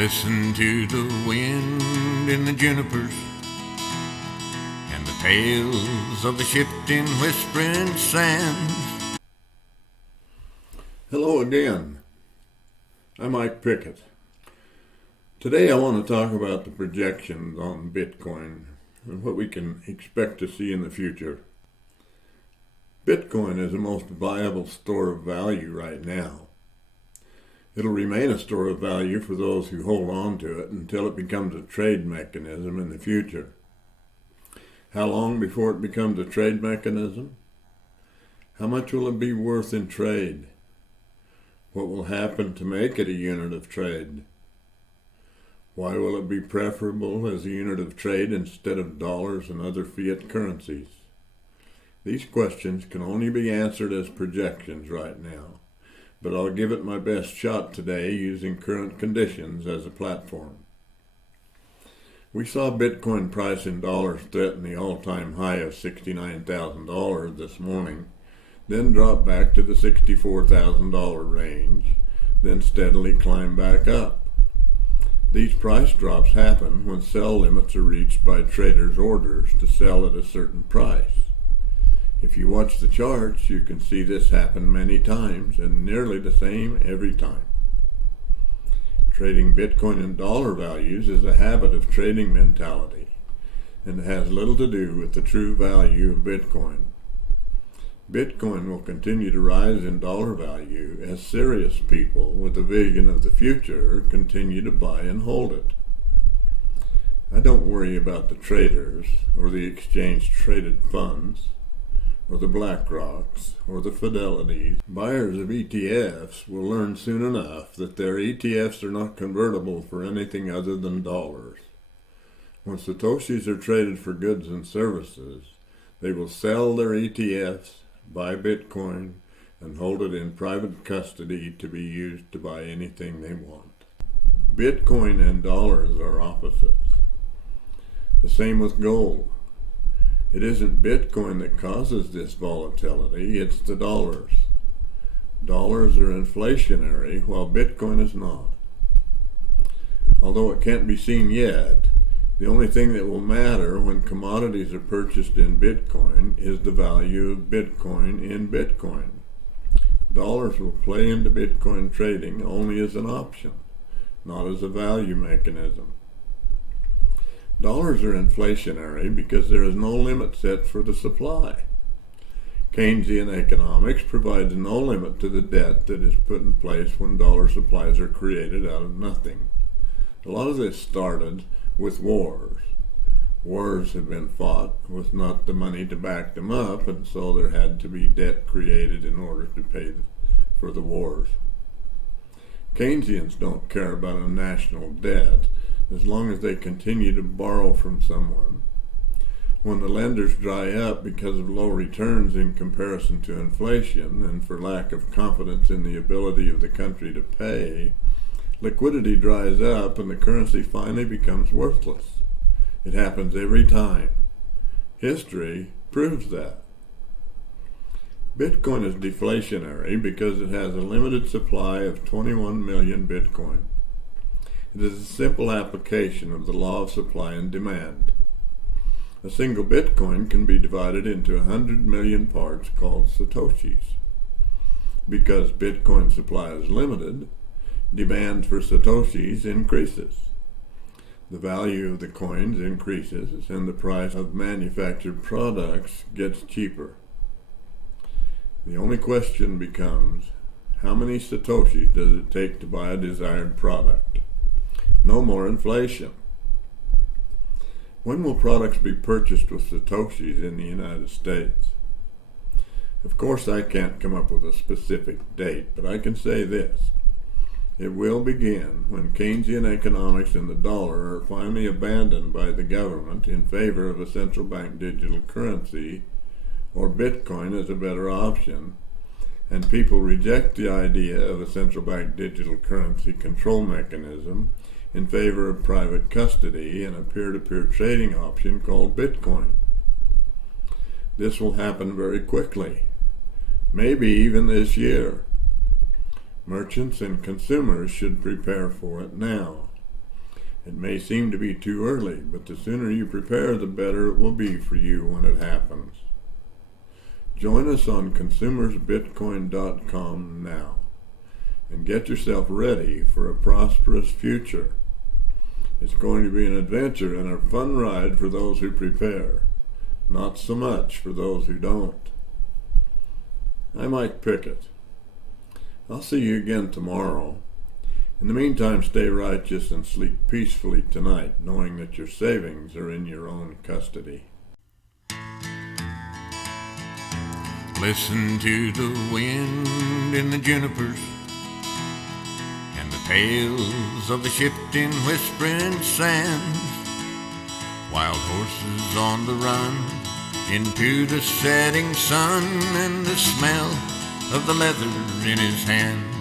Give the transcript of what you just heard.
Listen to the wind in the junipers and the tales of the shifting, whispering sands. Hello again. I'm Mike Pickett. Today I want to talk about the projections on Bitcoin and what we can expect to see in the future. Bitcoin is the most viable store of value right now. It'll remain a store of value for those who hold on to it until it becomes a trade mechanism in the future. How long before it becomes a trade mechanism? How much will it be worth in trade? What will happen to make it a unit of trade? Why will it be preferable as a unit of trade instead of dollars and other fiat currencies? These questions can only be answered as projections right now, but I'll give it my best shot today using current conditions as a platform. We saw Bitcoin price in dollars threaten the all-time high of $69,000 this morning, then drop back to the $64,000 range, then steadily climb back up. These price drops happen when sell limits are reached by traders' orders to sell at a certain price. If you watch the charts, you can see this happen many times and nearly the same every time. Trading Bitcoin in dollar values is a habit of trading mentality and has little to do with the true value of Bitcoin. Bitcoin will continue to rise in dollar value as serious people with a vision of the future continue to buy and hold it. I don't worry about the traders or the exchange-traded funds or the BlackRocks or the Fidelities. Buyers of ETFs will learn soon enough that their ETFs are not convertible for anything other than dollars. When Satoshis are traded for goods and services, they will sell their ETFs, buy Bitcoin, and hold it in private custody to be used to buy anything they want. Bitcoin and dollars are opposites. The same with gold. It isn't Bitcoin that causes this volatility, it's the dollars. Dollars are inflationary, while Bitcoin is not. Although it can't be seen yet, the only thing that will matter when commodities are purchased in Bitcoin is the value of Bitcoin in Bitcoin. Dollars will play into Bitcoin trading only as an option, not as a value mechanism. Dollars are inflationary because there is no limit set for the supply. Keynesian economics provides no limit to the debt that is put in place when dollar supplies are created out of nothing. A lot of this started with wars. Wars have been fought with not the money to back them up, and so there had to be debt created in order to pay for the wars. Keynesians don't care about a national debt as long as they continue to borrow from someone. When the lenders dry up because of low returns in comparison to inflation and for lack of confidence in the ability of the country to pay, liquidity dries up and the currency finally becomes worthless. It happens every time. History proves that. Bitcoin is deflationary because it has a limited supply of 21 million Bitcoin. It is a simple application of the law of supply and demand. A single Bitcoin can be divided into 100 million parts called Satoshis. Because Bitcoin supply is limited, demand for Satoshis increases. The value of the coins increases and the price of manufactured products gets cheaper. The only question becomes, how many Satoshis does it take to buy a desired product? No more inflation. When will products be purchased with Satoshis in the United States? Of course, I can't come up with a specific date, but I can say this. It will begin when Keynesian economics and the dollar are finally abandoned by the government in favor of a central bank digital currency, or Bitcoin as a better option, and people reject the idea of a central bank digital currency control mechanism in favor of private custody and a peer-to-peer trading option called Bitcoin. This will happen very quickly, maybe even this year. Merchants and consumers should prepare for it now. It may seem to be too early, but the sooner you prepare, the better it will be for you when it happens. Join us on consumersbitcoin.com now and get yourself ready for a prosperous future. It's going to be an adventure and a fun ride for those who prepare, not so much for those who don't. I'm Mike Pickett. I'll see you again tomorrow. In the meantime, stay righteous and sleep peacefully tonight, knowing that your savings are in your own custody. Listen to the wind in the junipers and the tales of the shifting, whispering sands. Wild horses on the run into the setting sun and the smell of the leather in his hand.